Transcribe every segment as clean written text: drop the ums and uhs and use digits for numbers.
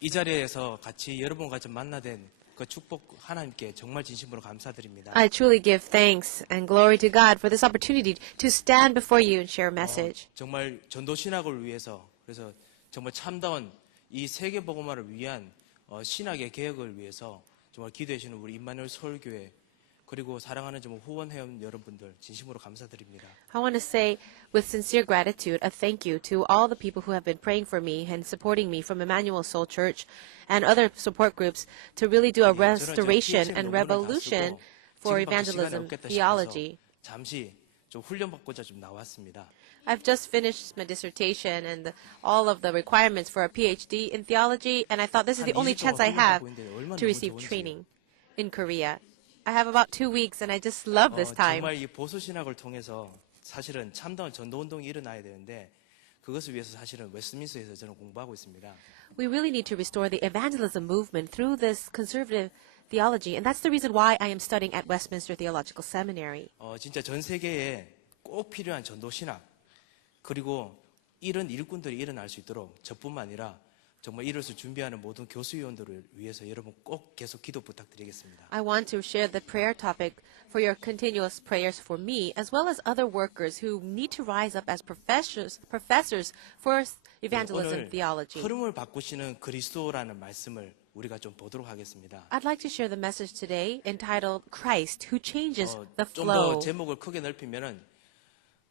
이 자리에서 같이 여러분과 좀 만나된 그 축복 하나님께 정말 진심으로 감사드립니다. I truly give thanks and glory to God for this opportunity to stand before you and share a message. 정말 전도 신학을 위해서 그래서 정말 참다운 이 세계 복음화를 위한 신학의 개혁을 위해서 정말 기도해 주시는 우리 임마누엘 서울교회 그리고 사랑하는 정말 후원 회원 여러분들 진심으로 감사드립니다. I want to say with sincere gratitude a thank you to all the people who have been praying for me and supporting me from Emmanuel Soul Church and other support groups to really do a restoration and revolution for evangelism theology. 잠시 좀 훈련받고자 좀 나왔습니다. I've just finished my dissertation and all of the requirements for a PhD in theology, and I thought this is the only chance I have to receive training in Korea. I have about 2 weeks, and I just love this time. 정말 이 보수 신학을 통해서 사실은 참다운 전도 운동이 일어나야 되는데 그것을 위해서 사실은 웨스트민스터에서 저는 공부하고 있습니다. We really need to restore the evangelism movement through this conservative theology, and that's the reason why I am studying at Westminster Theological Seminary. 진짜 전 세계에 꼭 필요한 전도 신학 그리고 이런 일꾼들이 일어날 수 있도록 저뿐만 아니라 정말 이것을 준비하는 모든 교수위원들을 위해서 여러분 꼭 계속 기도 부탁드리겠습니다. I want to share the prayer topic for your continuous prayers for me, as well as other workers who need to rise up as professors for evangelism 오늘 theology. 흐름을 바꾸시는 그리스도라는 말씀을 우리가 좀 보도록 하겠습니다. I'd like to share the message today entitled Christ who changes the 좀 더 flow. 제목을 크게 넓히면은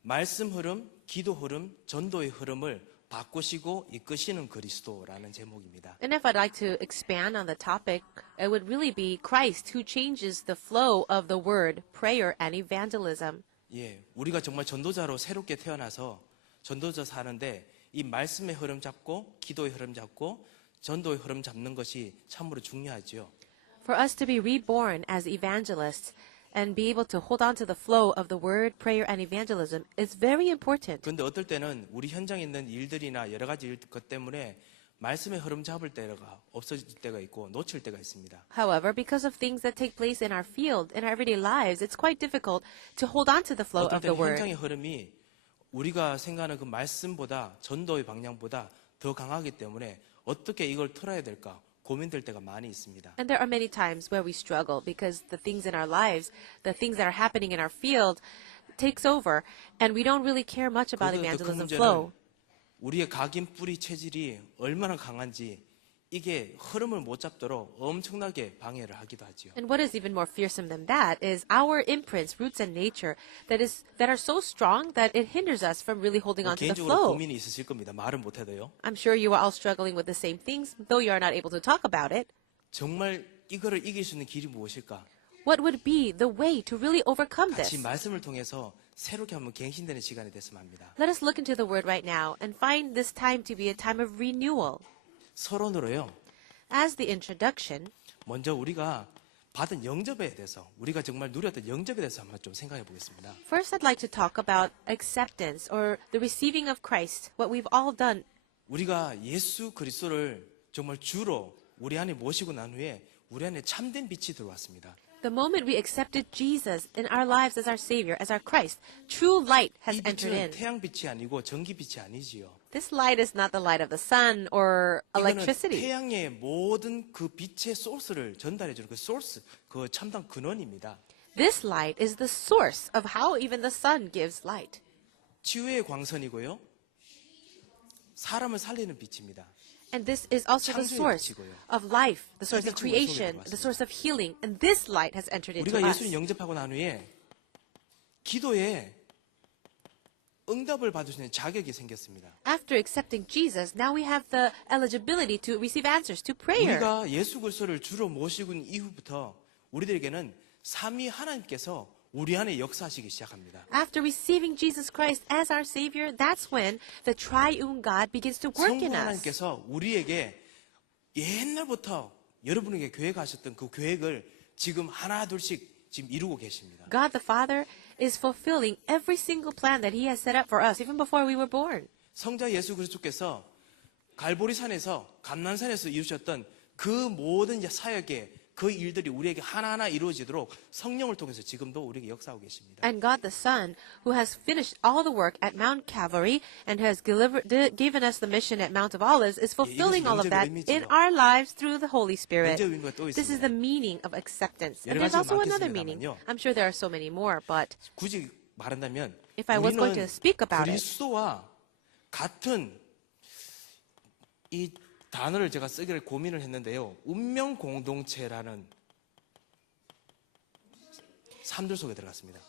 말씀 흐름, 기도 흐름, 전도의 흐름을 바꾸시고 이끄시는 그리스도라는 제목입니다. And if I'd like to expand on the topic, it would really be Christ who changes the flow of the word, prayer, and evangelism. 예, 우리가 정말 전도자로 새롭게 태어나서 전도자 사는데 이 말씀의 흐름 잡고 기도의 흐름 잡고 전도의 흐름 잡는 것이 참으로 중요하죠. For us to be reborn as evangelists and be able to hold on to the flow of the word, prayer, and evangelism is very important. 그런데 어떨 때는 우리 현장에 있는 일들이나 여러 가지 것 때문에 말씀의 흐름 잡을 때가 없어질 때가 있고 놓칠 때가 있습니다. However, because of things that take place in our field, in our everyday lives, it's quite difficult to hold on to the flow 어떨 of the 때는 word. 현장의 흐름이 우리가 생각하는 그 말씀보다 전도의 방향보다 더 강하기 때문에 어떻게 이걸 틀어야 될까 고민될 때가 많이 있습니다. And there are many times where we struggle because the things in our lives, the things that are happening in our field takes over and we don't really care much about 그 evangelism 문제는 flow. 우리의 각인 뿌리 체질이 얼마나 강한지 이게 흐름을 못 잡도록 엄청나게 방해를 하기도 하지요. And what is even more fearsome than that is our imprints, roots, and nature that are so strong that it hinders us from really holding on to the 개인적으로 flow. 고민이 있으실 겁니다. 말은 못해도요. I'm sure you are all struggling with the same things, though you are not able to talk about it. 정말 이거를 이길 수 있는 길이 무엇일까? What would be the way to really overcome 같이 this? 말씀을 통해서 새롭게 한번 갱신되는 시간이 됐으면 합니다. Let us look into the word right now and find this time to be a time of renewal. 서론으로요. As the introduction, 먼저 우리가 받은 영접에 대해서 우리가 정말 누렸던 영접에 대해서 한번 좀 생각해 보겠습니다. first I'd like to talk about acceptance or the receiving of Christ, what we've all done. 우리가 예수 그리스도를 정말 주로 우리 안에 모시고 난 후에 우리 안에 참된 빛이 들어왔습니다. The moment we accepted Jesus in our lives as our Savior, as our Christ, true light has 이 entered 빛은 in. 태양빛이 아니고 전기빛이 아니지요. This light is not the light of the sun or 이거는 electricity. 태양의 모든 그 빛의 소스를 전달해 주는 그 소스, 그 참담 근원입니다. This light is the source of how even the sun gives light. 치유의 광선이고요. 사람을 살리는 빛입니다. And this is also the 창조의 source 빛이고요. of life, the source of 빛의 creation, 속에 the source of healing. And this light has entered into 우리가 us. 예수님 영접하고 난 후에 기도에 응답을 받을 수 있는 자격이 생겼습니다. After accepting Jesus, now we have the eligibility to receive answers to prayer. 우리가 예수 그리스도를 주로 모시고 온 이후부터 우리들에게는 삼위 하나님께서 우리 안에 역사하시기 시작합니다. After receiving Jesus Christ as our Savior, that's when the triune God begins to work 성부 in us. 하나님께서 우리에게 옛날부터 여러분에게 계획하셨던 그 계획을 지금 하나 둘씩 지금 이루고 계십니다. God the Father is fulfilling every single plan that He has set up for us, even before we were born. 성자 예수 그리스도께서 갈보리산에서 감난산에서 이루셨던 그 모든 사역의 그 일들이 우리에게 하나하나 이루어지도록 성령을 통해서 지금도 우리에게 역사하고 계십니다. And God the Son, who has finished all the work at Mount Calvary and has given us the mission at Mount of Olives, is fulfilling all of that in our lives through the Holy Spirit. 영적 의미가 또 This is 있습니다. the meaning of acceptance. And 여러 there's 가지가 also another meaning. 많겠습니다만요. I'm sure there are so many more, but 굳이 말한다면 if I was going 우리는 to speak about it, 그리스도와 같은 이 단어를 제가 쓰기를 고민을 했는데요. 운명 공동체라는 삶들 속에 들어갔습니다.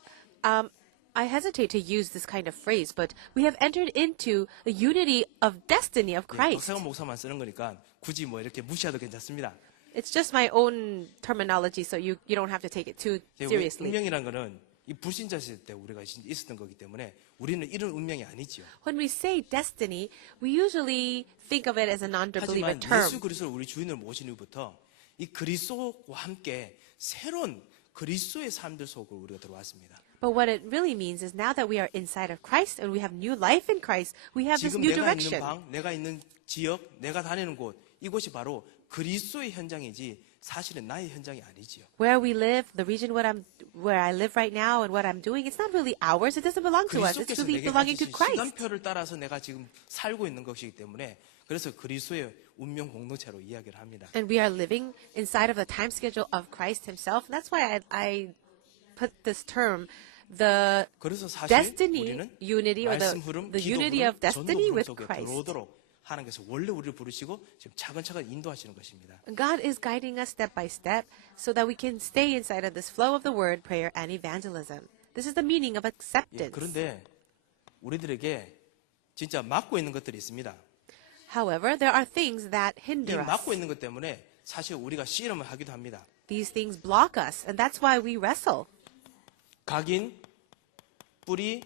I hesitate to use this kind of phrase, but we have entered into the unity of destiny of Christ. 박상원 목사만 쓰는 거니까 굳이 뭐 이렇게 무시해도 괜찮습니다. It's just my own terminology, so you don't have to take it too seriously. 운명이라는 거는 이 불신자 시대 때 우리가 있었던 거기 때문에 우리는 이런 운명이 아니지요. When we say destiny, we usually think of it as a non-believer 하지만 term. 예수 그리스도를 우리 주인으로 모신 후부터 이 그리스도와 함께 새로운 그리스도의 삶들 속으로 우리가 들어왔습니다. But what it really means is now that we are inside of Christ and we have new life in Christ, we have this 지금 new 내가 있는 direction. 방, 내가 있는 지역, 내가 다니는 곳, 이곳이 바로 그리스도의 현장이지 사실은 나의 현장이 아니지요. Where we live, the region where I live right now and what I'm doing, it's not really ours. It doesn't belong to us. It's 그리스도께서 really 내게 belonging to 가지신 Christ. 시간표를 따라서 내가 지금 살고 있는 것이기 때문에 그래서 그리스도의 운명 공동체로 이야기를 합니다. And we are living inside of the time schedule of Christ himself. And that's why I put this term, the 그래서 사실 destiny 우리는 unity or 말씀 흐름, the 기도 unity 흐름, of destiny 전도 흐름 with 속에 Christ. 들어오도록 하나님께서 원래 우리를 부르시고 지금 차근차근 인도하시는 것입니다. God is guiding us step by step so that we can stay inside of this flow of the word, prayer, and evangelism. This is the meaning of 예, acceptance. 그런데 우리들에게 진짜 막고 있는 것들이 있습니다. However, there are things that 이 hinder us. 막고 있는 것 때문에 사실 우리가 씨름을 하기도 합니다. These things block us, and that's why we wrestle. 각인, 뿌리,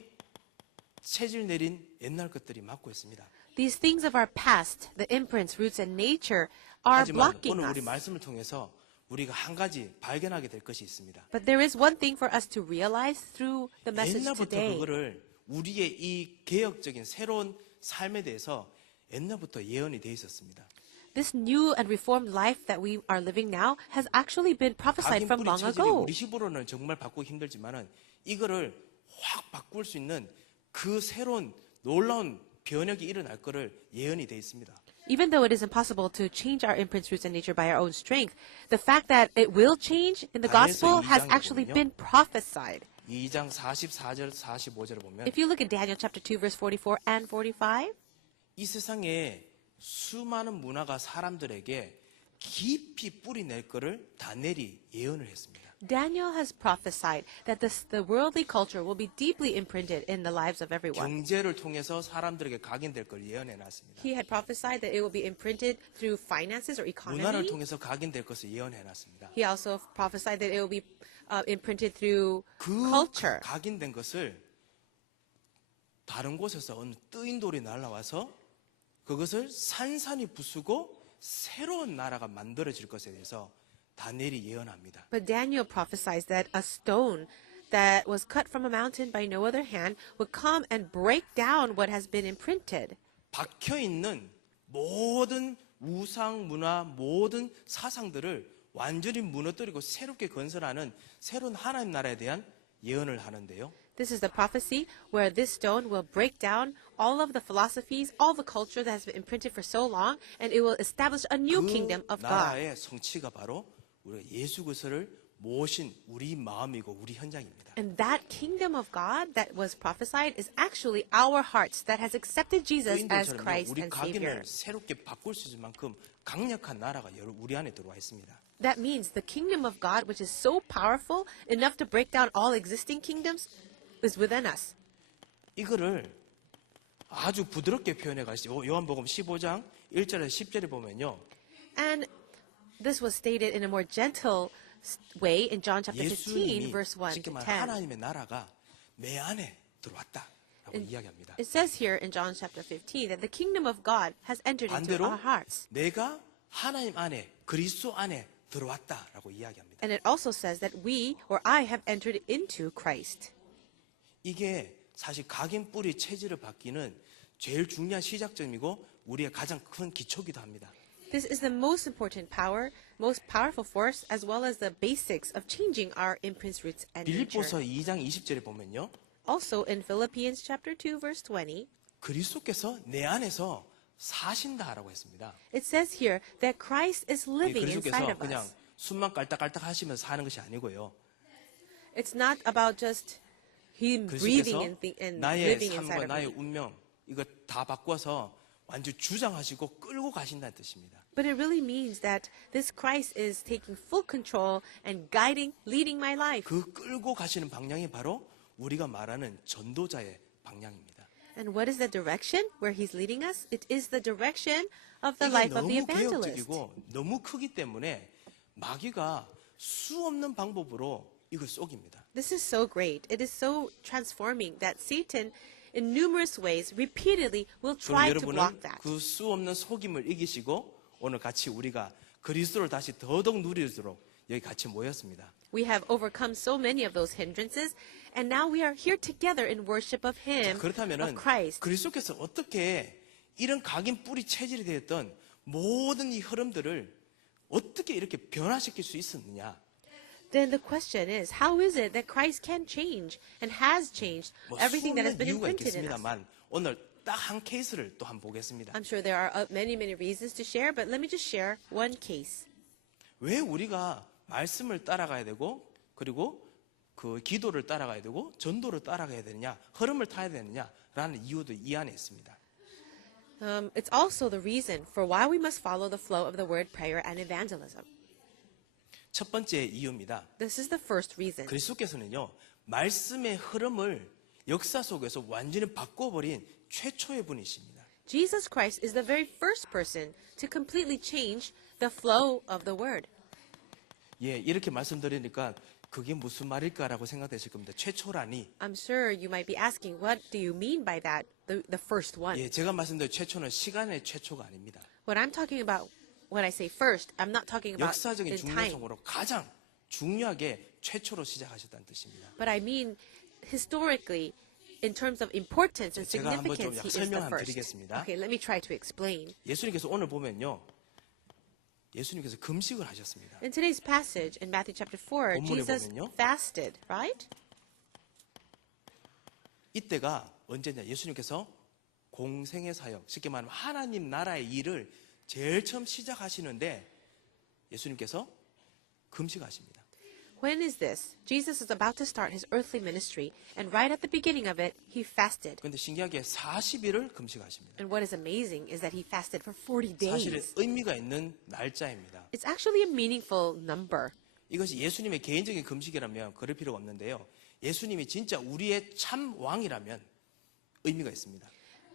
체질 내린 옛날 것들이 막고 있습니다. These things of our past, the imprints, roots, and nature are 하지만 blocking 오늘 us. 우리 말씀을 통해서 우리가 한 가지 발견하게 될 것이 있습니다. But there is one thing for us to realize through the message 옛날부터 today. 그거를 우리의 이 개혁적인 새로운 삶에 대해서 옛날부터 예언이 돼 있었습니다. This new and reformed life that we are living now has actually been prophesied 각인 from 뿌리 long 체질이 ago. 우리 힘으로는 정말 바꾸기 힘들지만은 이거를 확 바꿀 수 있는 그 새로운 놀라운 변혁이 일어날 거를 예언이 돼 있습니다. Even though it is impossible to change our imprints, roots, and nature by our own strength, the fact that it will change in the 다니엘서 gospel has 2장에 actually 보면요. been prophesied. 2장 44절 45절을 보면 If you look at Daniel chapter 2, verse 44 and 45, 이 세상에 수많은 문화가 사람들에게 깊이 뿌리 낼 거를 다니엘이 예언을 했습니다. Daniel has prophesied that the worldly culture will be deeply imprinted in the lives of everyone. 경제를 통해서 사람들에게 각인될 걸 예언해 놨습니다. He had prophesied that it will be imprinted through finances or 문화를 economy. 통해서 각인될 것을 예언해 놨습니다. He also prophesied that it will be imprinted through 그 culture. 각인된 것을 다른 곳에서 어느 뜨인 돌이 날아와서 그것을 산산이 부수고 새로운 나라가 만들어질 것에 대해서 다니엘이 예언합니다. But Daniel prophesies that a stone that was cut from a mountain by no other hand would come and break down what has been imprinted. 박혀 있는 모든 우상 문화, 모든 사상들을 완전히 무너뜨리고 새롭게 건설하는 새로운 하나님 나라에 대한 예언을 하는데요. This is the prophecy where this stone will break down all of the philosophies, all the culture that has been imprinted for so long, and it will establish a new kingdom 그 of God. 나라의 성취가 바로 우리가 예수 그리스도를 모신 우리 마음이고 우리 현장입니다. And that kingdom of God that was prophesied is actually our hearts that has accepted Jesus as 인도처럼요, Christ 우리 and Savior. 각인을 새롭게 바꿀 수 있을 만큼 강력한 나라가 우리 안에 들어와 있습니다. That means the kingdom of God, which is so powerful enough to break down all existing kingdoms, is within us. 이거를 아주 부드럽게 표현해 가시죠. 요한복음 15장 1절에서 10절에 보면요. And this was stated in a more gentle way in John chapter 15, 예수님이 verse 1 쉽게 to 말 10. 하나님의 나라가 내 안에 들어왔다라고 이야기합니다. It says here in John chapter 15 that the kingdom of God has entered into 반대로 our hearts. 내가 하나님 안에 그리스도 안에 들어왔다라고 이야기합니다. And it also says that we or I have entered into Christ. 이게 사실 각인 뿌리 체질을 바뀌는 제일 중요한 시작점이고 우리의 가장 큰 기초기도 합니다. This is the most important power, most powerful force, as well as the basics of changing our imprints, roots, and nature. 빌립보서 2장 20절에 보면요. Also in Philippians chapter 2, verse 20, 그리스도께서 내 안에서 사신다라고 했습니다. it says here that Christ is 예, living inside 그리스도께서 of 그냥 us. 숨만 깔딱깔딱 하시면서 사는 것이 아니고요. It's not about just Him breathing 그리스도께서 and 나의 living 삶과 inside of 나의 me. 운명 이거 다 바꿔서 완전 주장하시고 끌고 가신다는 뜻입니다. But it really means that this Christ is taking full control and guiding, leading my life. 그 끌고 가시는 방향이 바로 우리가 말하는 전도자의 방향입니다. And what is the direction where He's leading us? It is the direction of the 이게 life of the 너무 evangelist. 개혁적이고 너무 크기 때문에 마귀가 수없는 방법으로 이걸 속입니다. This is so great. It is so transforming that Satan, in numerous ways, repeatedly will 그럼 try to 여러분은 block that. 그 수없는 속임을 이기시고 오늘 같이 우리가 그리스도를 다시 더더욱 누리도록 여기 같이 모였습니다. We have overcome so many of those hindrances, and now we are here together in worship of Him, of 그렇다면은 Christ. 그리스도께서 어떻게 이런 각인 뿌리 체질이 되었던 모든 이 흐름들을 어떻게 이렇게 변화시킬 수 있었느냐? Then the question is, how is it that Christ can change and has changed 뭐 everything that has 수없는 been 이유가 imprinted in us? 있겠습니다만 오늘 딱 한 케이스를 또 한번 보겠습니다. I'm sure there are many, many reasons to share, but let me just share one case. 왜 우리가 말씀을 따라가야 되고 그리고 그 기도를 따라가야 되고 전도를 따라가야 되느냐, 흐름을 타야 되느냐라는 이유도 이 안에 있습니다. It's also the reason for why we must follow the flow of the word prayer and evangelism. 첫 번째 이유입니다. This is the first reason. 그리스도께서는요, 말씀의 흐름을 역사 속에서 완전히 바꿔버린 최초의 분이십니다. Jesus Christ is the very first person to completely change the flow of the word. 예, 이렇게 말씀드리니까 그게 무슨 말일까라고 생각되실 겁니다. 최초라니. I'm sure you might be asking, what do you mean by that, the first one? 예, 제가 말씀드린 최초는 시간의 최초가 아닙니다. What I'm talking about, when I say first, I'm not talking about 역사적인 in time, 중요성으로 가장 중요하게 최초로 시작하셨다는 뜻입니다. but I mean historically, in terms of importance and 제가 한번 좀 significance, he is 설명 the 한번 first. 드리겠습니다. Okay, let me try to explain. 예수님께서 오늘 보면요, 예수님께서 금식을 하셨습니다. In today's passage, in Matthew chapter 4, 본문에 Jesus 보면요. fasted, right? 이때가 언제냐? 예수님께서 공생의 사역, 쉽게 말하면 하나님 나라의 일을 제일 처음 시작하시는데 예수님께서 금식하십니다. When is this? Jesus is about to start his earthly ministry, and right at the beginning of it, he fasted. 그런데 신기하게 40일을 금식하십니다. And what is amazing is that he fasted for 40 사실은 days. 의미가 있는 날짜입니다. It's actually a meaningful number. 이것이 예수님의 개인적인 금식이라면 그럴 필요가 없는데요. 예수님이 진짜 우리의 참 왕이라면 의미가 있습니다.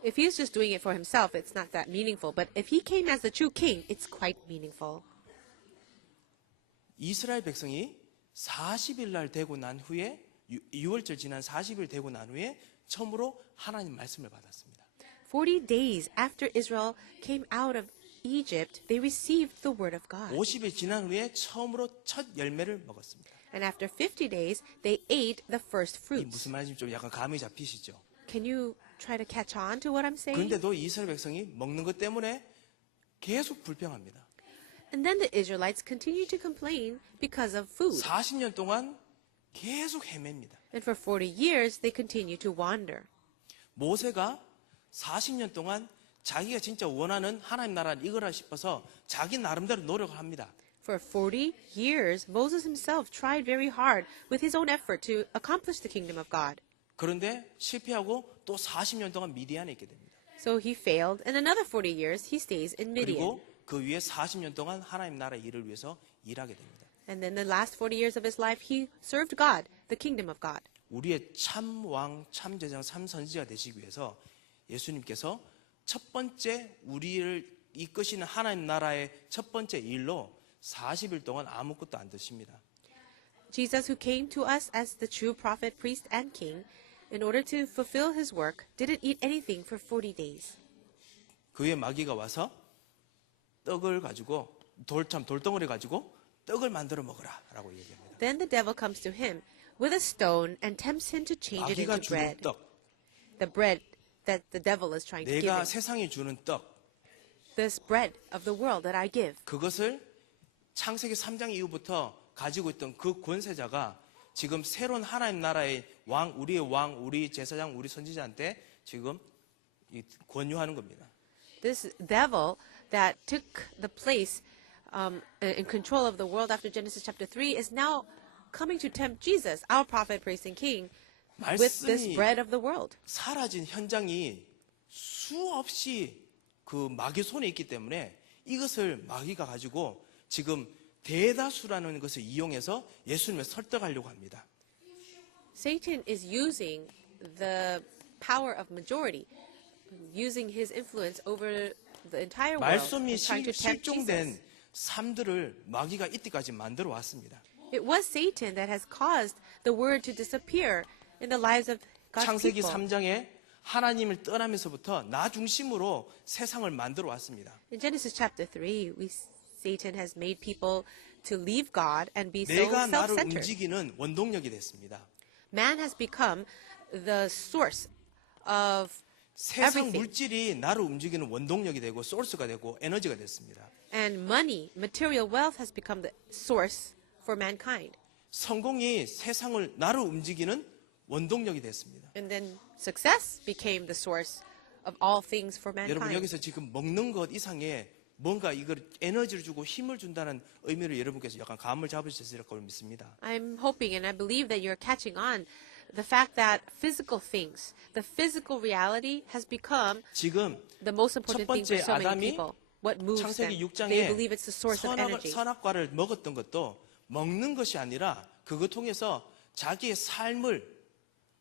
If he's just doing it for himself, it's not that meaningful. But if he came as the true king, it's quite meaningful. 이스라엘 백성이 40일 날 되고 난 후에 6월절 지난 40일 되고 난 후에 처음으로 하나님 말씀을 받았습니다. 40 days after Israel came out of Egypt, they received the word of God. 50일 지난 후에 처음으로 첫 열매를 먹었습니다. And after 50 days, they ate the first 이 fruits. 무슨 말인지 좀 약간 감이 잡히시죠? Can you try to catch on to what I'm saying? 그런데도 이스라엘 백성이 먹는 것 때문에 계속 불평합니다. And then the Israelites continued to complain because of food. 40년 동안 계속 헤맵니다. And for 40 years, they continued to wander. 모세가 40년 동안 자기가 진짜 원하는 하나님 나라를 이거라 싶어서 자기 나름대로 노력을 합니다. For 40 years, Moses himself tried very hard with his own effort to accomplish the kingdom of God. 그런데 실패하고 또 40년 동안 미디안에 있게 됩니다. So he failed, and another 40 years he stays in Midian. 그리고 그 위에 40년 동안 하나님 나라 일을 위해서 일하게 됩니다. And then the last 40 years of his life, he served God, the kingdom of God. 우리의 참 왕, 참 제장, 참 선지자 되시기 위해서 예수님께서 첫 번째 우리를 이끄시는 하나님 나라의 첫 번째 일로 40일 동안 아무것도 안 드십니다. Jesus, who came to us as the true prophet, priest, and king, in order to fulfill his work, didn't eat anything for 40 days. 그의 마귀가 와서 떡을 가지고 돌덩어리 가지고 떡을 만들어 먹으라라고 얘기합니다. Then the devil comes to him with a stone and tempts him to change it 마귀가 into 주는 bread. 떡, The bread that the devil is trying to give 내가 him. 세상이 주는 떡, this bread of the world that I give. 그것을 창세기 3장 이후부터 가지고 있던 그 권세자가 지금 새로운 하나님 나라의 왕, 우리의 왕, 우리 제사장, 우리 선지자한테 지금 권유하는 겁니다. This devil that took the place in control of the world after Genesis chapter 3 is now coming to tempt Jesus, our prophet, praise and king, with this 말씀이 bread of the world. 사라진 현장이 수없이 그 마귀 손에 있기 때문에 이것을 마귀가 가지고 지금 대다수라는 것을 이용해서 예수님을 설득하려고 합니다. Satan is using the power of majority, using his influence over the entire world, 말씀이 and trying to tempt 실종된 Jesus. 삶들을 마귀가 이때까지 만들어 왔습니다. It was Satan that has caused the word to disappear in the lives of God's 창세기 people. 3장에 하나님을 떠나면서부터 나 중심으로 세상을 만들어 왔습니다. In Genesis chapter 3, Satan has made people to leave God and be so 내가 나를 self-centered. 움직이는 원동력이 됐습니다. Man has become the source of 세상 everything. 물질이 나를 움직이는 원동력이 되고 소스가 되고 에너지가 됐습니다. And money, material wealth has become the source for mankind. 성공이 세상을 나를 움직이는 원동력이 됐습니다. And then success became the source of all things for 여러분 mankind. 여기서 지금 먹는 것 이상의 뭔가 이걸 에너지를 주고 힘을 준다는 의미를 여러분께서 약간 감을 잡으셨을 거로 믿습니다. I'm hoping and I believe that you're catching on the fact that physical things, the physical reality has become 지금 the most important thing for so many 아담이 people. What moves them. 창세기 They 6장에 believe it's the source of energy. 선악과를 먹었던 것도 먹는 것이 아니라 그것 통해서 자기의 삶을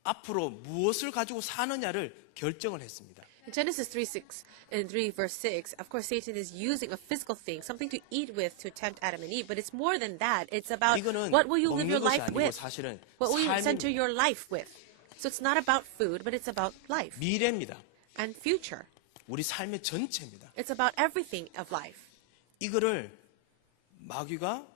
앞으로 무엇을 가지고 사느냐를 결정을 했습니다. In Genesis 3:6 and 3 verse 6, of course, Satan is using a physical thing, something to eat with, to tempt Adam and Eve. But it's more than that. It's about 이거는 what will you live 먹는 your 것이 life 아니고 with? 사실은 What will you center 삶입니다. your life with? So it's not about food, but it's about life 미래입니다. and future. 우리 삶의 전체입니다. It's about everything of life. 이거를 마귀가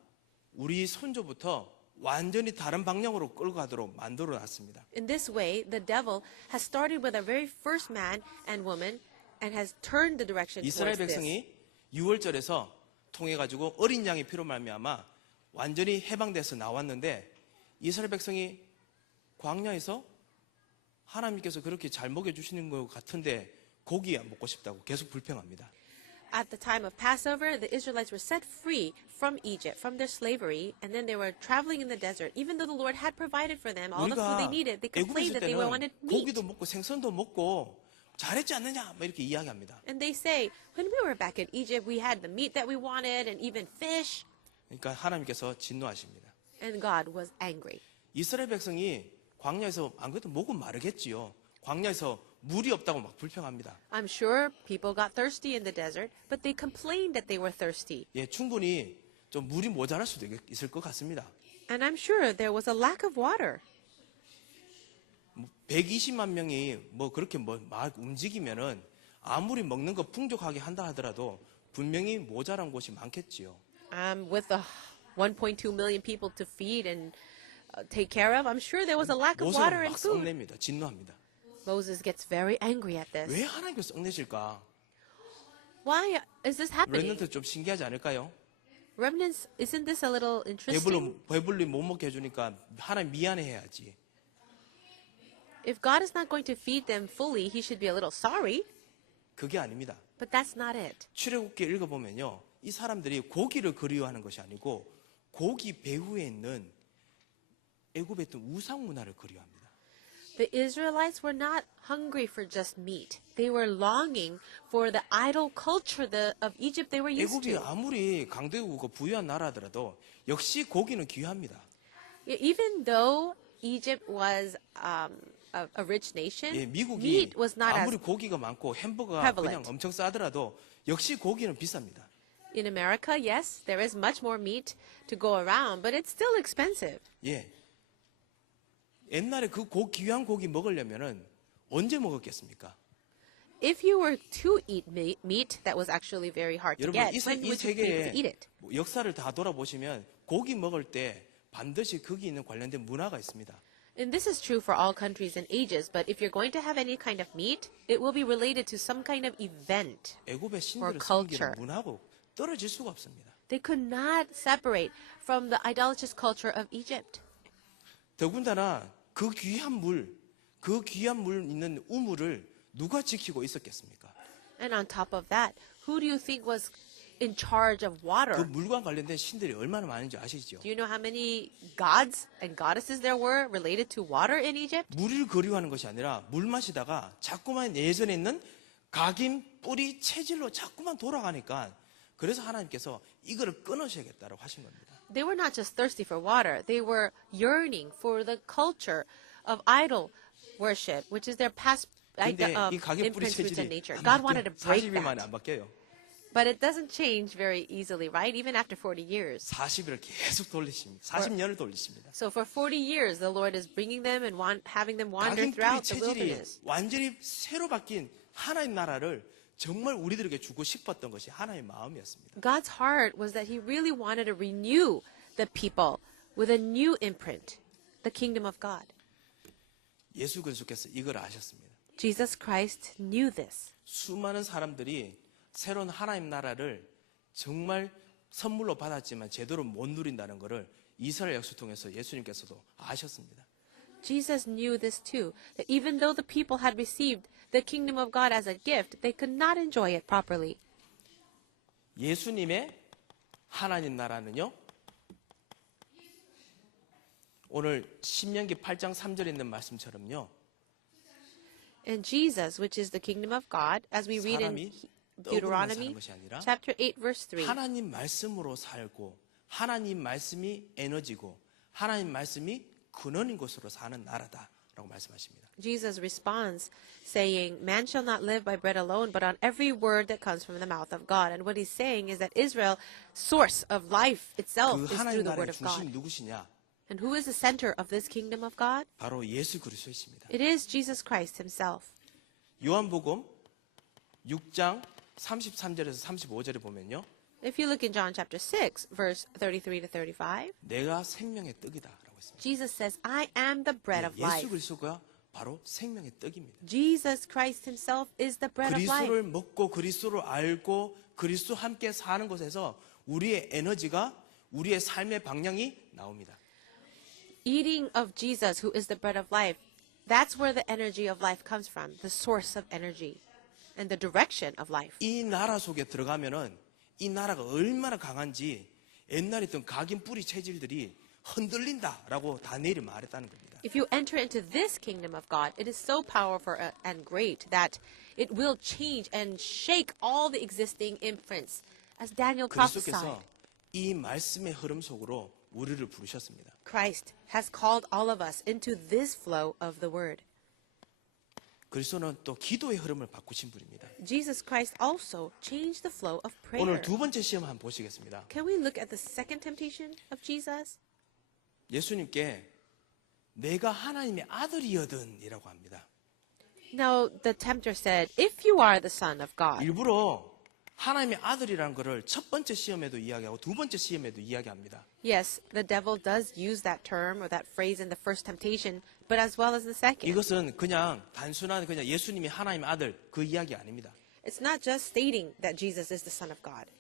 우리 손조부터 완전히 다른 방향으로 끌고 가도록 만들어 놨습니다. In this way, the devil has started with the very first man and woman and has turned the direction 이스라엘 towards this. 백성이 6월절에서 통해 가지고 어린 양의 피로 말미암아 완전히 해방돼서 나왔는데 이스라엘 백성이 광야에서 하나님께서 그렇게 잘 먹여 주시는 것 같은데 고기 안 먹고 싶다고 계속 불평합니다. At the time of Passover, the Israelites were set free from Egypt, from their slavery, and then they were traveling in the desert. Even though the Lord had provided for them all the food they 우리가 needed, they 애굽에 complained 있을 that they wanted 때는 meat. 고기도 먹고 생선도 먹고 잘했지 않느냐 막 이렇게 이야기합니다. And they say, when we were back in Egypt, we had the meat that we wanted and even fish. 그러니까 하나님께서 진노하십니다. And God was angry. 이스라엘 백성이 광야에서 안 그래도 목은 마르겠지요. 광야에서 물이 없다고 막 불평합니다. I'm sure people got thirsty in the desert, but they complained that they were thirsty. 예, 충분히 좀 물이 모자랄 수도 있을 것 같습니다. And I'm sure there was a lack of water. 120만 명이 뭐 그렇게 막 움직이면은 아무리 먹는 거 풍족하게 한다 하더라도 분명히 모자란 곳이 많겠지요. With the 1.2 million people to feed and take care of, I'm sure there was a lack of water 모세는 and 막 food. 썩냅니다. 진노합니다. Moses gets very angry at this. 왜 하나님께서 썩내실까? Why is this happening? 렘넌트 좀 신기하지 않을까요? Remnants, isn't this a little interesting? 배불리 못 먹게 해주니까 하나님 미안해해야지. If God is not going to feed them fully, he should be a little sorry. 그게 아닙니다. But that's not it. 출애굽기 읽어보면요. 이 사람들이 고기를 그리워하는 것이 아니고 고기 배후에 있는 애굽에 있던 우상 문화를 그리워합니다. The Israelites were not hungry for just meat. They were longing for the idol culture of Egypt they were used 애굽이 to. 아무리 강대국이고 부유한 나라더라도 역시 고기는 귀합니다. Even though Egypt was a rich nation, 예, 미국이 meat was not 아무리 as 고기가 많고 햄버거가 prevalent. 그냥 엄청 싸더라도 역시 고기는 비쌉니다. in America. Yes, there is much more meat to go around, but it's still expensive. 예. 옛날에 그 귀한 고기 먹으려면은 언제 먹었겠습니까? If you were to eat meat that was actually very hard to 여러분 get, when 이 would you be able to eat 세계의 it? 역사를 다 돌아보시면 고기 먹을 때 반드시 거기 있는 관련된 문화가 있습니다. And this is true for all countries and ages, but if you're going to have any kind of meat, it will be related to some kind of event. 애굽의 or 신들을 culture. 섬기는 문화고 떨어질 수가 없습니다. They could not separate from the idolatrous culture of Egypt. 더군다나 그 귀한 물 있는 우물을 누가 지키고 있었겠습니까? And on top of that, who do you think was in charge of 그 water? 물과 관련된 신들이 얼마나 많은지 아시죠? Do you know how many gods and goddesses there were related to water in Egypt? 물을 그리워하는 것이 아니라 물 마시다가 자꾸만 예전에 있는 각인 뿌리 체질로 자꾸만 돌아가니까 그래서 하나님께서 이거를 끊으셔야겠다고 하신 겁니다. They were not just thirsty for water, they were yearning for the culture of idol worship, which is their past 근데 이 각인 뿌리 imprints roots in 체질이 nature. 안 God wanted to 바뀌어요. break 40일 만에 that. 안 바뀌어요. But it doesn't change very easily, right? Even after 40 years. 40일을 계속 돌리십니다. 40년을 돌리십니다. So for 40 years, the Lord is bringing them and having them wander 각인 뿌리 throughout the 체질이 wilderness. 완전히 새로 바뀐 하나님 나라를 정말 우리들에게 주고 싶었던 것이 하나님의 마음이었습니다. God's heart was that He really wanted to renew the people with a new imprint, the kingdom of God. 예수 그리스도께서 이걸 아셨습니다. Jesus Christ knew this. 수많은 사람들이 새로운 하나님 나라를 정말 선물로 받았지만 제대로 못 누린다는 것을 이스라엘 역사 통해서 예수님께서도 아셨습니다. Jesus knew this too, that even though the people had received the kingdom of God as a gift, they could not enjoy it properly. 예수님의 하나님 나라는요, 오늘 신명기 8장 3절에 있는 말씀처럼요, And Jesus, which is the kingdom of God, as we read in 사람이 Deuteronomy 사는 것이 아니라 chapter 8, verse 3. 하나님 말씀으로 살고 하나님 말씀이 에너지고 하나님 말씀이 근원인 것으로 사는 나라다라고 말씀하십니다. Jesus responds, saying, Man shall not live by bread alone, but on every word that comes from the mouth of God. And what he's saying is that Israel, source of life itself, 그 is through 하나님 the word 나라의 of God. 중심이 누구시냐? And who is the center of this kingdom of God? 바로 예수 그리스도이십니다. It is Jesus Christ himself. 요한복음 6장 33절에서 35절에 보면요. If you look in John chapter 6, verse 33 to 35, 내가 생명의 떡이다라고 했습니다. Jesus says, I am the bread of 예수 life. 그리스도가 바로 생명의 떡입니다. Jesus Christ himself is the bread of life. 그리스도를 먹고 그리스도를 알고 그리스도 함께 사는 곳에서 우리의 에너지가 우리의 삶의 방향이 나옵니다. Eating of Jesus, who is the bread of life, that's where the energy of life comes from, the source of energy and the direction of life. 이 나라 속에 들어가면은 이 나라가 얼마나 강한지 옛날에 있던 각인 뿌리 체질들이 흔들린다라고 다니엘이 말했다는 겁니다. If you enter into this kingdom of God, it is so powerful and great that it will change and shake all the existing imprints, as Daniel prophesied. 그리스도께서 이 말씀의 흐름 속으로 우리를 부르셨습니다. Christ has called all of us into this flow of the word. 그리스도는 또 기도의 흐름을 바꾸신 분입니다. Jesus Christ also changed the flow of prayer. 오늘 두 번째 시험 한번 보시겠습니다. Can we look at the second temptation of Jesus? 예수님께 내가 하나님의 아들이여든이라고 합니다. Now, the tempter said, if you are the Son of God. 일부러 하나님의 아들이라는 것을 첫 번째 시험에도 이야기하고 두 번째 시험에도 이야기합니다. Yes, the devil does use that term or that phrase in the first temptation, but as well as the second. 이것은 그냥 단순한 그냥 예수님이 하나님의 아들 그 이야기 아닙니다. It's not just stating that Jesus is the Son of God.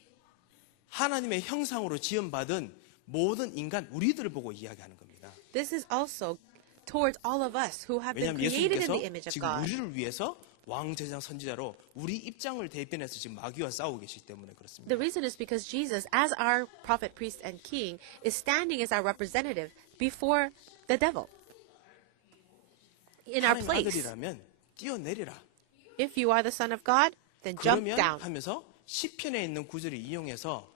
하나님의 형상으로 지음받은 모든 인간 우리들을 보고 이야기하는 겁니다. This is also towards all of us who have been 왜냐하면 created in 예수님께서 the image of 지금 God. 우리를 위해서 왕제장 선지자로 우리 입장을 대변해서 지금 마귀와 싸우고 계시기 때문에 그렇습니다. The reason is because Jesus, as our prophet, priest, and king, is standing as our representative before the devil in our 하나님 place. 아들이라면 뛰어내리라. If you are the Son of God, then jump 그러면 down. 하면서 시편에 있는 구절을 이용해서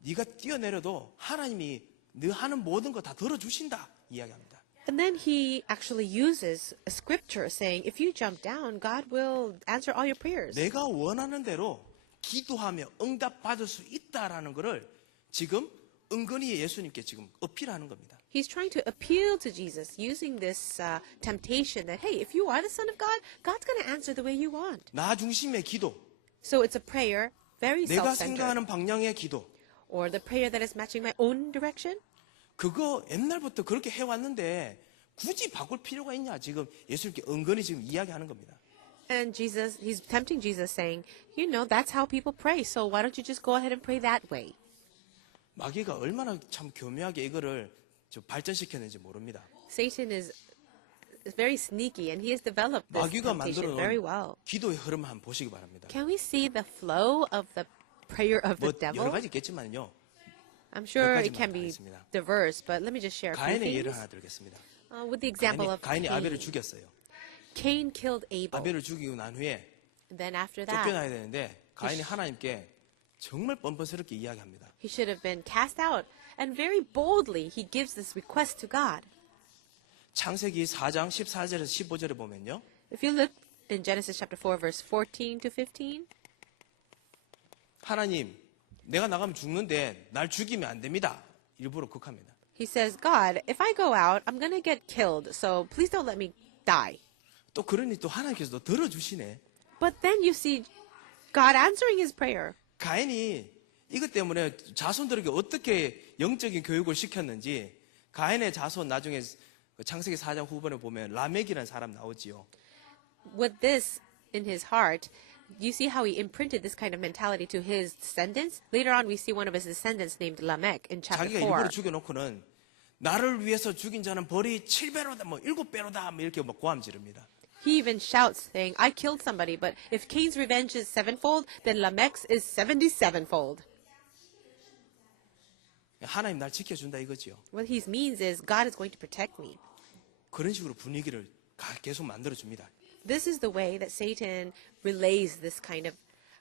네가 뛰어내려도 하나님이 너 하는 모든 거 다 들어주신다 이야기합니다. And then he actually uses a scripture saying, if you jump down, God will answer all your prayers. 내가 원하는 대로 기도하며 응답받을 수 있다라는 것을 지금 은근히 예수님께 지금 어필하는 겁니다. He's trying to appeal to Jesus using this temptation that, hey, if you are the Son of God, God's going to answer the way you want. 나 중심의 기도, So it's a prayer, very 내가 self-centered. 생각하는 방향의 기도, Or the prayer that is matching my own direction. 그거 옛날부터 그렇게 해왔는데 굳이 바꿀 필요가 있냐? 지금 예수님께 은근히 지금 이야기하는 겁니다. And Jesus, he's tempting Jesus, saying, you know, that's how people pray. So why don't you just go ahead and pray that way? 마귀가 얼마나 참 교묘하게 이거를 좀 발전시켰는지 모릅니다. Satan is very sneaky, and he has developed this 마귀가 temptation 만들어 very 놓은 well. 기도의 흐름 한번 보시기 바랍니다. Can we see the flow of the prayer of the 뭐 여러 devil? 가지 있겠지만요. I'm sure 몇 it can be 가지만 diverse, but let me just share a few 가인의 예를 things. 하나 들겠습니다. With the example of 가인이 아벨을 Cain. 죽였어요. Cain killed Abel. 아벨을 죽이고 난 후에 And then after that, 쫓겨나야 되는데 가인이 하나님께 정말 뻔뻔스럽게 이야기합니다. he should have been cast out. And very boldly, he gives this request to God. 창세기 4장 14절에서 15절에 보면요. If you look in Genesis chapter 4, verse 14 to 15, 하나님, 내가 나가면 죽는데 날 죽이면 안 됩니다. 일부러 극합니다. he says, God, if I go out, I'm going to get killed. So please don't let me die. 또 그러니 또 하나님께서도 들어주시네. But then you see God answering his prayer. 가인이 이것 때문에 자손들에게 어떻게 영적인 교육을 시켰는지 가인의 자손 나중에 창세기 4장 후반에 보면 라멕이라는 사람 나오지요. With this in his heart, you see how he imprinted this kind of mentality to his descendants? Later on, we see one of his descendants named Lamech in chapter 자기가 4. 일부러 죽여놓고는 나를 위해서 죽인 자는 벌이 7배로다, 뭐 7배로다, 뭐 이렇게 막 고함 지릅니다. He even shouts, saying, I killed somebody, but if Cain's revenge is sevenfold, then Lamech's is 77-fold. 하나님 날 지켜준다 이거지요. What he means is God is going to protect me. 그런 식으로 분위기를 계속 만들어줍니다. This is the way that Satan relays this kind of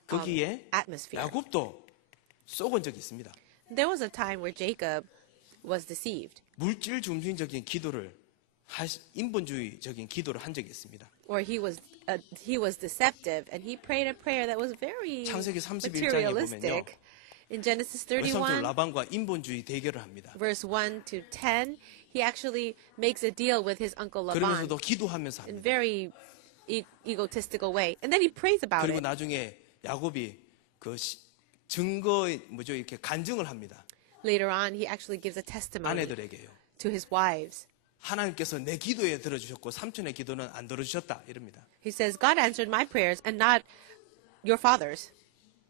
거기에 atmosphere. 야곱도 쏘은 적이 있습니다. There was a time where Jacob was deceived, 물질 중심적인 기도를 인본주의적인 기도를 한 적이 있습니다. or he was deceptive, and he prayed a prayer that was very 창세기 31장에 materialistic. In Genesis 외삼촌 31, 라반과 인본주의 대결을 합니다. verse 1 to 10, he actually makes a deal with his uncle Laban 그러면서도 기도하면서 in 합니다. very egotistical way. And then he prays about 그리고 it. 나중에 야곱이 그 증거 뭐죠 이렇게 간증을 합니다. Later on, he actually gives a testimony 아내들에게요. to his wives. 하나님께서 내 기도에 들어주셨고 삼촌의 기도는 안 들어주셨다 이럽니다. He says, God answered my prayers and not your father's.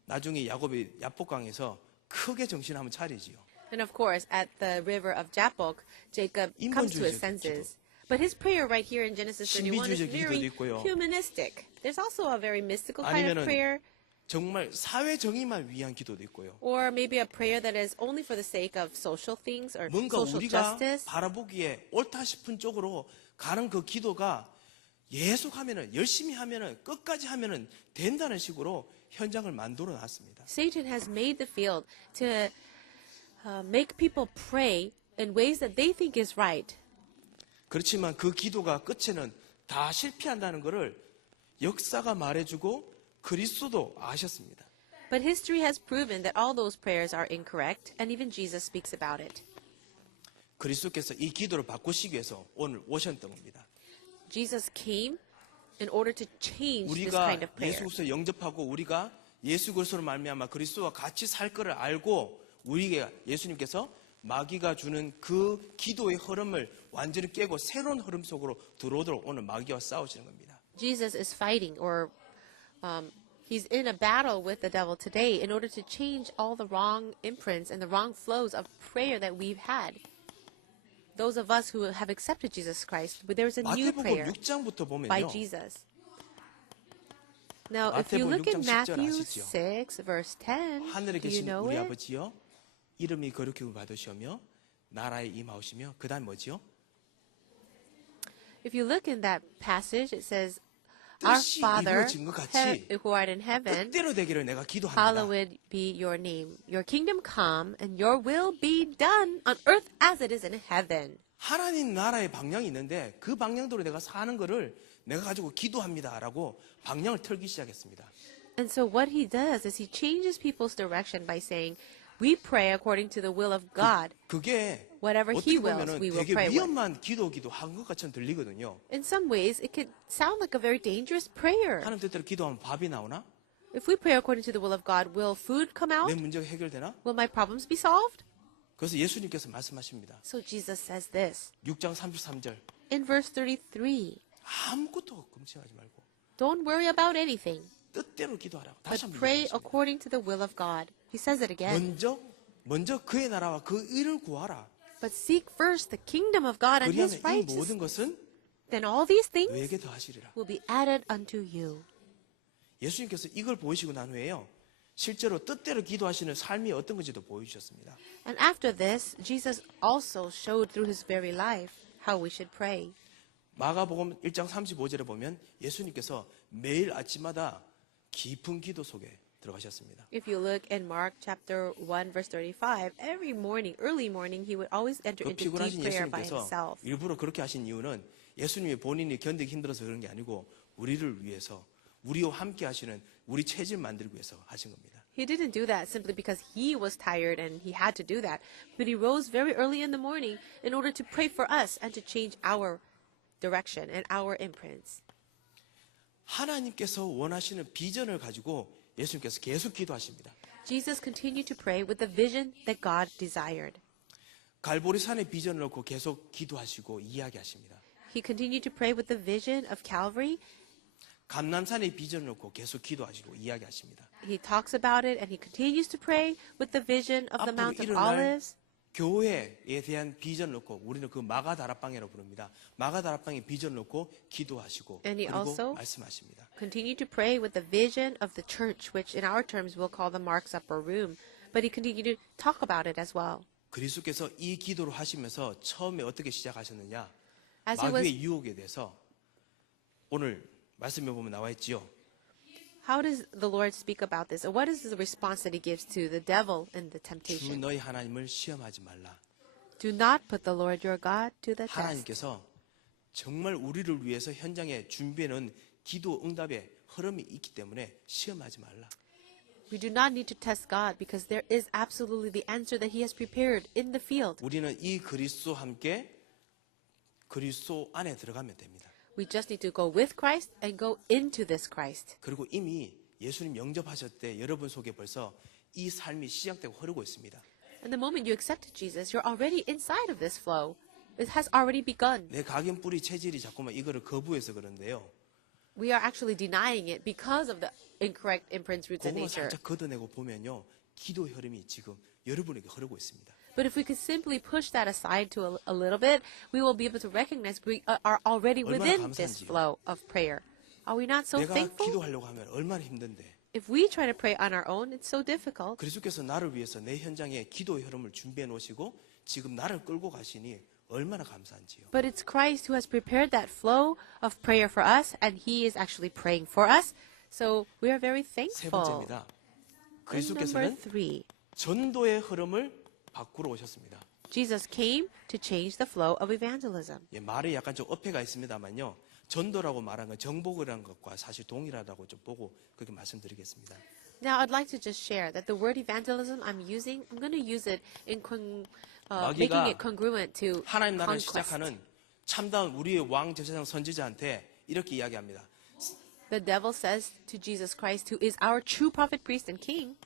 나중에 야곱이 야복강에서 크게 정신을 한번 차리지요. And of course, at the river of Jabbok, Jacob comes to his 인본주의적 senses. But his prayer right here in Genesis 31 is 신비주의적 very 기도도 있고요. humanistic. There's also a very mystical kind of 아니면은 prayer, 정말 사회 정의만 위한 기도도 있고요. or maybe a prayer that is only for the sake of social things or 뭔가 social 우리가 justice. 바라보기에 옳다 싶은 쪽으로 가는 그 기도가 예속하면은 열심히 하면은 끝까지 하면은 된다는 식으로 현장을 만들어 놨습니다. Satan has made the field to make people pray in ways that they think is right. 그렇지만 그 기도가 끝에는 다 실패한다는 것을 역사가 말해주고 그리스도도 아셨습니다. But history has proven that all those prayers are incorrect, and even Jesus speaks about it. 그리스도께서 이 기도를 바꾸시기 위해서 오늘 오셨던 겁니다. Jesus came in order to change this 우리가 kind of prayer. 예수 그리스도를 영접하고 우리가 예수 그리스도로 말미암아 그리스도와 같이 살 거를 알고 우리가 예수님께서 마귀가 주는 그 기도의 흐름을 완전히 깨고 새로운 흐름 속으로 들어오도록 오늘 마귀와 싸우시는 겁니다. Jesus is fighting, or he's in a battle with the devil today in order to change all the wrong imprints and the wrong flows of prayer that we've had. Those of us who have accepted Jesus Christ, but there's a new 마태복음 prayer 6장부터 by 보면요. Jesus. Now, if you 마태복음 look in 6장 10절 Matthew 아시죠? 6, verse 10, 하늘에 do you 계신 know 우리 it? 아버지여 이름이 거룩히 받으시며 나라에 임하오시며 그다음 뭐지요? If you look in that passage, it says, Our 뜻이 Father 이루어진 것 같이 who art in heaven, 뜻대로 되기를 내가 기도합니다. hallowed be your name. Your kingdom come, and your will be done on earth as it is in heaven. 하나님 나라의 방향이 있는데 그 방향대로 내가 사는 거를 내가 가지고 기도합니다라고 방향을 틀기 시작했습니다. And so what he does is he changes people's direction by saying, we pray according to the will of God. 그게 Whatever 어떻게 he wills, 보면은 we will 되게 pray with. 위험한 기도한 것 같이 들리거든요. In some ways, it could sound like a very dangerous prayer. 하나님 뜻대로 기도하면 밥이 나오나? If we pray according to the will of God, will food come out? 내 문제가 해결되나? Will my problems be solved? 그래서 예수님께서 말씀하십니다. So Jesus says this 6장 33절 In verse 33, 아무것도 걱정하지 말고 don't worry about anything, 뜻대로 기도하라고. but 다시 한번 pray 얘기하겠습니다. according to the will of God. He says it again. 먼저 그의 나라와 그 의를 구하라. But seek first the kingdom of God and His 그리하면 이 모든 righteousness. 것은 Then all these things 너에게 더하시리라. will be added unto you. 예수님께서 이걸 보이시고 난 후에요. 실제로 뜻대로 기도하시는 삶이 어떤 건지도 보여주셨습니다. And after this, Jesus also showed through His very life how we should pray. 마가복음 1장 35절에 보면 예수님께서 매일 아침마다 깊은 기도 속에 들어가셨습니다. If you look in Mark chapter 1 verse 35, every morning, early morning, He would always enter 그 into deep 피곤하신 prayer by 예수님께서 Himself. 일부러 그렇게 하신 이유는 예수님이 본인이 견디기 힘들어서 그런 게 아니고 우리를 위해서 우리와 함께 하시는 우리 체질 만들기 위해서 하신 겁니다. He didn't do that simply because He was tired and He had to do that. But He rose very early in the morning in order to pray for us and to change our direction and our imprints. 하나님께서 원하시는 비전을 가지고 예수님께서 계속 기도하십니다. Jesus continued to pray with the vision that God desired. 갈보리산의 비전을 놓고 계속 기도하시고 이야기하십니다. He continued to pray with the vision of Calvary. 감람산의 비전을 놓고 계속 기도하시고 이야기하십니다. He talks about it and he continues to pray with the vision of the 앞으로 Mount of 일어날 Olives. 교회에 대한 비전을 놓고 우리는 그 마가다락방이라고 부릅니다. 마가다락방의 비전을 놓고 기도하시고 And he 그리고 also 말씀하십니다. Continue to pray with the vision of the church, which in our terms we'll call the Mark's upper room. But he continued to talk about it as well. 그리스도께서 이 기도를 하시면서 처음에 어떻게 시작하셨느냐? As he was, 마귀의 유혹에 대해서 오늘 말씀해 보면 나와 있지요. how does the Lord speak about this? Or what is the response that he gives to the devil in the 주 temptation? 너희 하나님을 시험하지 말라. Do not put the Lord your God to the test. 하나님께서 정말 우리를 위해서 현장에 준비해 놓은 기도 응답의 흐름이 있기 때문에 시험하지 말라. We do not need to test God because there is absolutely the answer that he has prepared in the field. 우리는 이 그리스도와 함께 그리스도 안에 들어가면 됩니다. We just need to go with Christ and go into this Christ. 그리고 이미 예수님 영접하셨을 때 여러분 속에 벌써 이 삶이 시작되고 흐르고 있습니다. And the moment you accepted Jesus, you're already inside of this flow. It has already begun. 내 각인 뿌리 체질이 자꾸만 이거를 거부해서 그런데요. We are actually denying it because of the incorrect imprints, roots, and 그거 nature. 살짝 걷어내고 보면요. 기도 흐름이 지금 여러분에게 흐르고 있습니다. But if we could simply push that aside to a little bit, we will be able to recognize we are already 얼마나 within this 감사한지요. flow of prayer. Are we not so 내가 thankful? 기도하려고 하면 얼마나 힘든데. If we try to pray on our own, it's so difficult. 그리스도께서 나를 위해서 내 현장에 기도의 흐름을 준비해 놓으시고 지금 나를 끌고 가시니 얼마나 감사한지요. But it's Christ who has prepared that flow of prayer for us, and He is actually praying for us. So we are very 세 thankful. 번째입니다. And number 그리스도께서는 3, 전도의 흐름을 바꾸러 오셨습니다. Jesus came to change the flow of evangelism. 예, 말이 약간 좀 어폐가 있습니다만요. 전도라고 말한 건 정복이라는 것과 사실 동일하다고 좀 보고 그렇게 말씀드리겠습니다. Now, I'd like to just share that the word evangelism I'm going to use it in making it congruent to 하나님 나라를 conquest. 시작하는 참다운 우리의 왕 제사장 선지자한테 이렇게 이야기합니다. The devil says to Jesus Christ, who is our true prophet, priest, and king,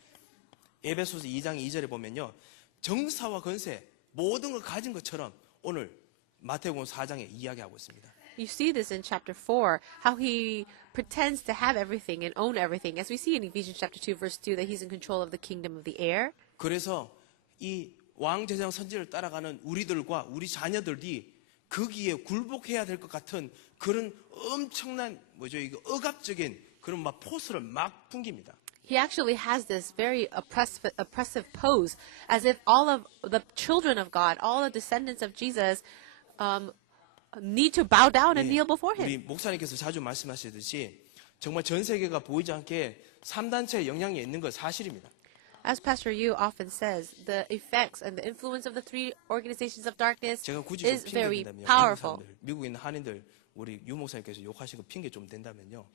에베소서 2장 2절에 보면요. 정사와 권세 모든 걸 가진 것처럼 오늘 마태복음 4장에 이야기하고 있습니다. you see this in chapter 4, how he pretends to have everything and own everything. As we see in Ephesians chapter 2, verse 2, that he's in control of the kingdom of the air. 그래서 이 왕 제사장 선지를 따라가는 우리들과 우리 자녀들이 거기에 굴복해야 될 것 같은 그런 엄청난 이거 억압적인 그런 막 포스를 막 풍깁니다. He actually has this very oppressive pose, as if all of the children of God, all the descendants of Jesus, need to bow down and kneel before 우리 him. 목사님께서 자주 말씀하시듯이 정말 전 세계가 보이지 않게 3단체의 영향이 있는 건 사실입니다. As Pastor Yu often says, the effects and the influence of the three organizations of darkness 제가 굳이 is 좀 very 핑계 댄다면요. powerful. 미국에 있는 한인들 우리 유 목사님께서 욕하신 거 핑계 좀 댄다면요.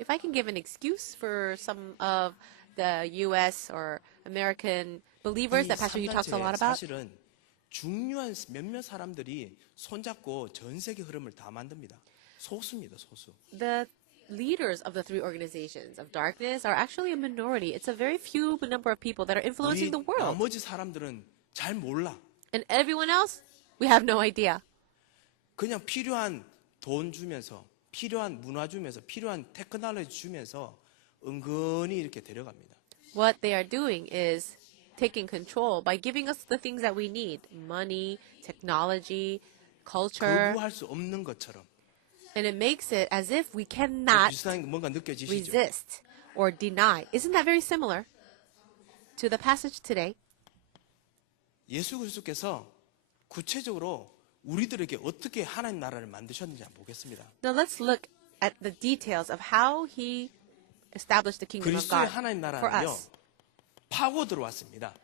If I can give an excuse for some of the U.S. or American believers 이 that Pastor Yu talks a 3단체 lot about, 사실은 중요한 몇몇 사람들이 손잡고 전 세계 흐름을 다 만듭니다. 소수입니다, 소수. the leaders of the three organizations of darkness are actually a minority. It's a very few number of people that are 우리 influencing the world. 나머지 사람들은 잘 몰라. And everyone else, we have no idea. 그냥 필요한 돈 주면서, 필요한 문화 주면서, 필요한 테크놀로지 주면서 은근히 이렇게 데려갑니다. What they are doing is taking control by giving us the things that we need: money, technology, culture, 거부할 수 없는 것처럼. and it makes it as if we cannot 비슷한 뭔가 느껴지시죠? resist or deny. Isn't that very similar to the passage today? 예수 그리스도께서 구체적으로 우리들에게 어떻게 하나님 나라를 만드셨는지 한번 보겠습니다. Now let's look at the details of how he established the kingdom of 그리스도의 God 하나님 for 나라는요, us. 파고 들어왔습니다.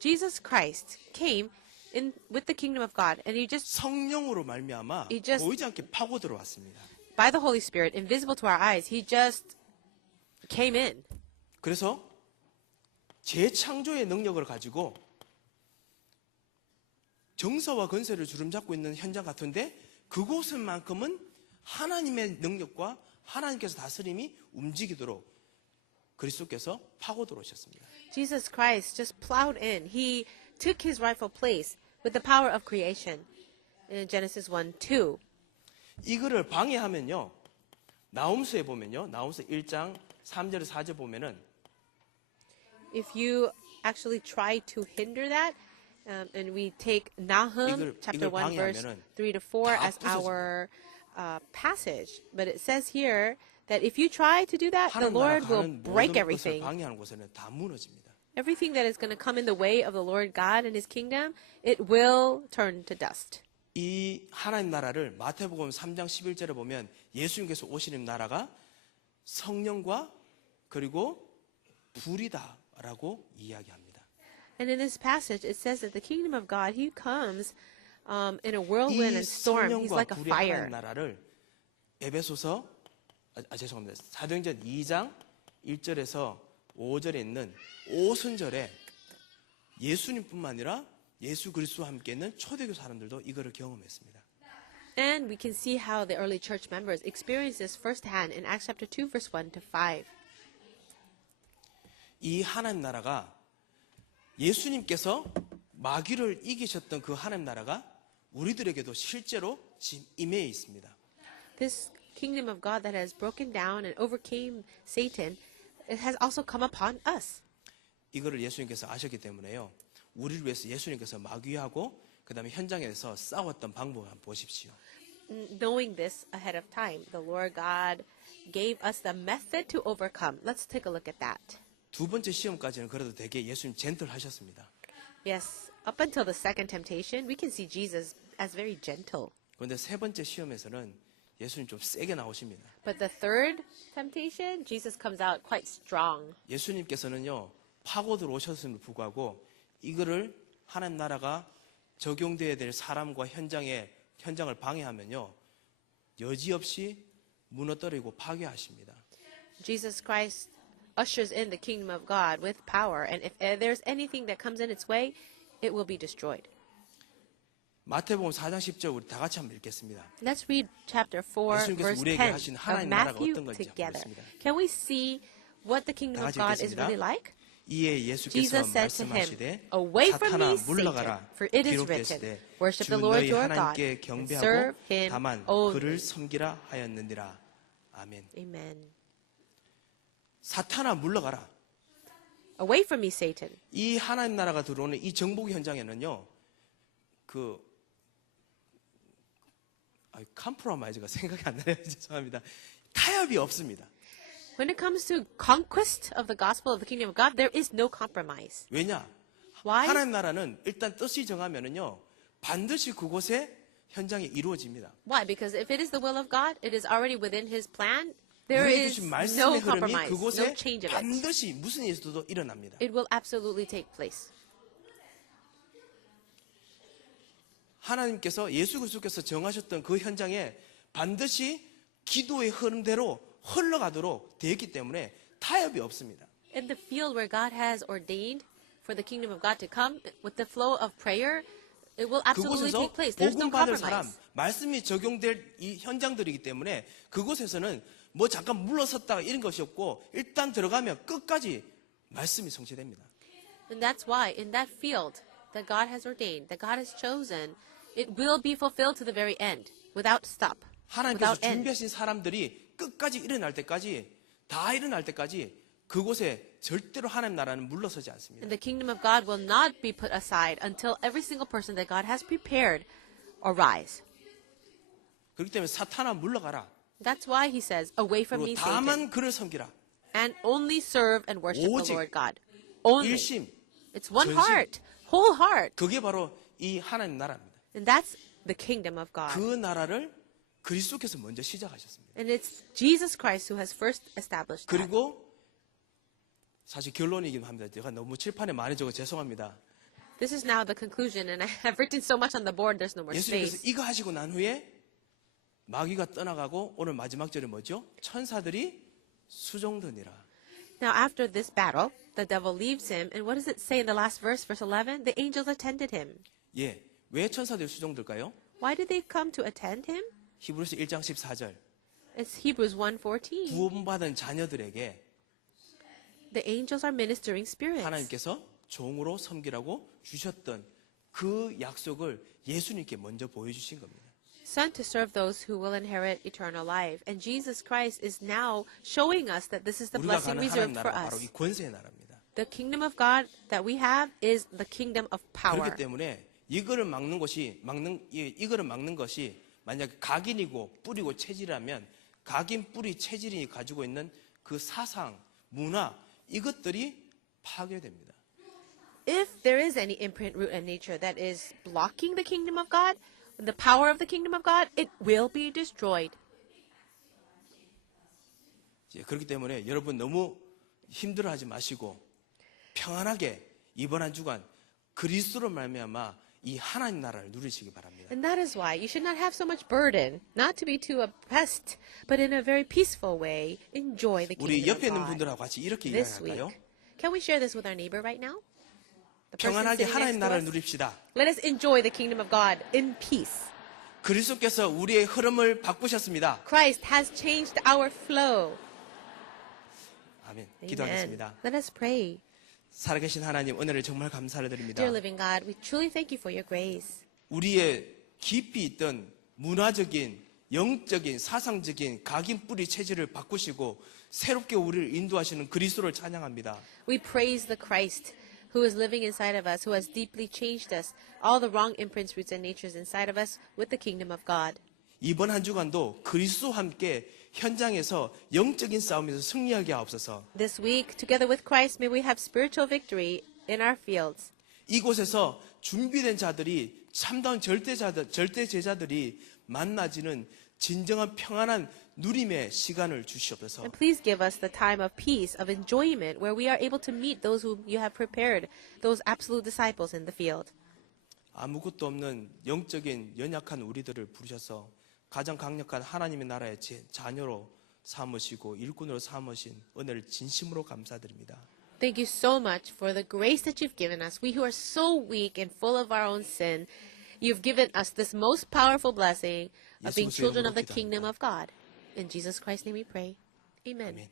Jesus Christ came in with the kingdom of God, and he just, 성령으로 말미암아 He just- 보이지 않게 파고 들어왔습니다. by the Holy Spirit, invisible to our eyes, he just came in. 그래서 재창조의 능력을 가지고 정서와 건설을 주름잡고 있는 현장 같은데 그곳만큼은 하나님의 능력과 하나님께서 다스림이 움직이도록 그리스도께서 파고 들어오셨습니다. Jesus Christ just plowed in. He took his rightful place with the power of creation in Genesis 1:2. 이거를 방해하면요, 나홈수에 보면요, 나홈수 1장 3절 4절 보면은 If you actually try to hinder that, and we take Nahum 이걸 chapter 1 verse 방해하면은 3 to 4 다 as 부서집니다. our passage, but it says here that if you try to do that, the 하나님 나라 Lord will 가는 break 모든 것을 everything. 방해하는 곳에는 다 무너집니다. Everything that is going to come in the way of the Lord God and his kingdom, it will turn to dust. 이 하나님 나라를 마태복음 3장 11절에 보면 예수님께서 오시는 나라가 성령과 그리고 불이다라고 이야기합니다. And in this passage, it says that the kingdom of God, he comes in a whirlwind 이 and storm. He's 성령과 like a 불의 fire. 하나님 나라를 에베소서 죄송합니다. 사도행전 2장 1절에서 5절에 있는 오순절에 예수님뿐만 아니라 예수 그리스도와 함께 있는 초대교 사람들도 이거를 경험했습니다. And we can see how the early church members experienced this firsthand in Acts chapter 2, verse 1 to 5. 이 하나님 나라가 예수님께서 마귀를 이기셨던 그 하나님 나라가 우리들에게도 실제로 지금 임해 있습니다. This kingdom of God that has broken down and overcame Satan, it has also come upon us. 이거를 예수님께서 아셨기 때문에요. 우리를 위해서 예수님께서 마귀하고 그다음에 현장에서 싸웠던 방법을 한번 보십시오. Knowing this ahead of time, the Lord God gave us the method to overcome. Let's take a look at that. 두 번째 시험까지는 그래도 되게 예수님 젠틀하셨습니다. Yes, up until the second temptation, we can see Jesus as very gentle. 그런데 세 번째 시험에서는 예수님 좀 세게 나오십니다. But the third temptation, Jesus comes out quite strong. 예수님께서는요, 파고들 오셨음을 불구하고 이거를 하나님 나라가 적용되어야 될 사람과 현장을 방해하면요, 여지없이 무너뜨리고 파괴하십니다. Jesus Christ ushers in the kingdom of God with power, and if there's anything that comes in its way, it will be destroyed. 마태복음 4장 10절 우리 다 같이 한번 읽겠습니다. Let's read chapter 4, 예수님께서 verse 우리에게 10 하신 of 하나님 나라가 Matthew 어떤 건지 together. 보겠습니다. Can we see what the kingdom 다 of 같이 God is 읽겠습니다. really like? 이에 예수께서 Jesus said to him, 말씀하시되 Away from 사탄아 me, Satan, 물러가라 for it is written, 기록되시되 Worship 주 the Lord 너희 your God, 하나님께 and 경배하고 serve him 다만 only. 그를 섬기라 하였느니라. 아멘. Amen. 사탄아 물러가라. Away from me, Satan. 이 하나님 나라가 들어오는 이 정복 현장에는요, 컴프로마이즈가 생각이 안 나요. 죄송합니다. 타협이 없습니다. When it comes to conquest of the gospel of the kingdom of God, there is no compromise. 왜냐? Why? 하나님 나라는 일단 뜻이 정하면은요, 반드시 그곳에 현장이 이루어집니다. Why? Because if it is the will of God, it is already within His plan. There 우리에게 is 주신 no 말씀의 흐름이 compromise, 그곳에 no change of it. 반드시 무슨 일이 있어도 일어납니다. It will absolutely take place. 하나님께서 예수 그리스도께서 정하셨던 그 현장에 반드시 기도의 흐름대로 흘러가도록 되어 있기 때문에 타협이 없습니다. In the field where God has ordained for the kingdom of God to come, with the flow of prayer, it will absolutely 그곳에서 take place. There's no 복음 받을 사람, compromise. 말씀이 적용될 이 현장들이기 때문에 그곳에서는 뭐 잠깐 물러섰다가 이런 것이 없고 일단 들어가면 끝까지 말씀이 성취됩니다. And that's why in that field that God has ordained, that God has chosen, it will be fulfilled to the very end. without stop, 하나님께서 without end. 준비하신 사람들이 끝까지 일어날 때까지 다 일어날 때까지 그곳에 절대로 하나님 나라는 물러서지 않습니다. And the kingdom of God will not be put aside until every single person that God has prepared arise. 그렇기 때문에 사탄아 물러가라. That's why he says, away from me, 그리고 Satan, 다만 그를 섬기라. and only serve and worship the 오직 Lord God. Only. 일심. It's one 전심. heart, whole heart. 그게 바로 이 하나님 나라입니다. And that's the kingdom of God. 그 나라를 그리스도께서 먼저 시작하셨습니다. And it's Jesus Christ who has first established that. 그리고 사실 결론이긴 합니다. 제가 너무 칠판에 많이 적어 죄송합니다. This is now the conclusion, and I have written so much on the board, there's no more 예수님께서 space. 이거 하시고 난 후에 마귀가 떠나가고 오늘 마지막 절에 뭐죠? 천사들이 수종드니라. Now, after this battle, the devil leaves him, and what does it say in the last verse, verse 11? The angels attended him. 예, 왜 천사들이 수종들까요? Why did they come to attend him? 히브리서 1장 14절. It's Hebrews 1:14. 구원받은 자녀들에게 The angels are ministering spirits. 하나님께서 종으로 섬기라고 주셨던 그 약속을 예수님께 먼저 보여주신 겁니다. Sent to serve those who will inherit eternal life. And Jesus Christ is now showing us that this is the 우리가 blessing 가는 하나님 reserved for 나라 바로 us. 이 권세의 나라입니다. The kingdom of God that we have is the kingdom of power. 그렇기 때문에 이거를 막는 것이 만약 각인이고 뿌리고 체질이라면 각인 뿌리 체질이 가지고 있는 그 사상, 문화 이것들이 파괴됩니다. If there is any imprint, root, and nature that is blocking the kingdom of God, the power of the kingdom of God, it will be destroyed. 그렇기 때문에 여러분 너무 힘들어하지 마시고 평안하게 이번 한 주간 그리스도로 말미암아 이 하나님 나라를 누리시기 바랍니다. And that is why you should not have so much burden, not to be too oppressed, but in a very peaceful way, enjoy the 우리 kingdom 옆에 of 있는 God. 분들하고 같이 이렇게 This week. 이야기할까요? Can we share this with our neighbor right now? The person 평안하게 sitting 하나님 next to 나라를 us? 누립시다. Let us enjoy the kingdom of God in peace. 그리스도께서 우리의 흐름을 바꾸셨습니다. Christ has changed our flow. 아멘. Amen. 기도하겠습니다. Let us pray. 살아계신 하나님 은혜를 정말 감사를 드립니다. Dear living God, we truly thank you for your grace. 우리의 깊이 있던 문화적인, 영적인, 사상적인 각인 뿌리 체질을 바꾸시고 새롭게 우리를 인도하시는 그리스도를 찬양합니다. We praise the Christ who is living inside of us, who has deeply changed us, all the wrong imprints, roots, and natures inside of us with the kingdom of God. 이번 한 주간도 그리스도와 함께 현장에서 영적인 싸움에서 승리하게 하옵소서. This week, together with Christ, may we have spiritual victory in our fields. 이곳에서 준비된 자들이 참다운 절대제자들이 만나지는 진정한 평안한 누림의 시간을 주시옵소서. And please give us the time of peace, of enjoyment, where we are able to meet those whom you have prepared, those absolute disciples in the field. 아무것도 없는 영적인 연약한 우리들을 부르셔서 가장 강력한 하나님의 나라의 자녀로 삼으시고 일꾼으로 삼으신 은혜를 진심으로 감사드립니다. Thank you so much for the grace that you've given us. We who are so weak and full of our own sin, you've given us this most powerful blessing of being children of the kingdom of God. In Jesus Christ's name we pray. Amen. 아멘.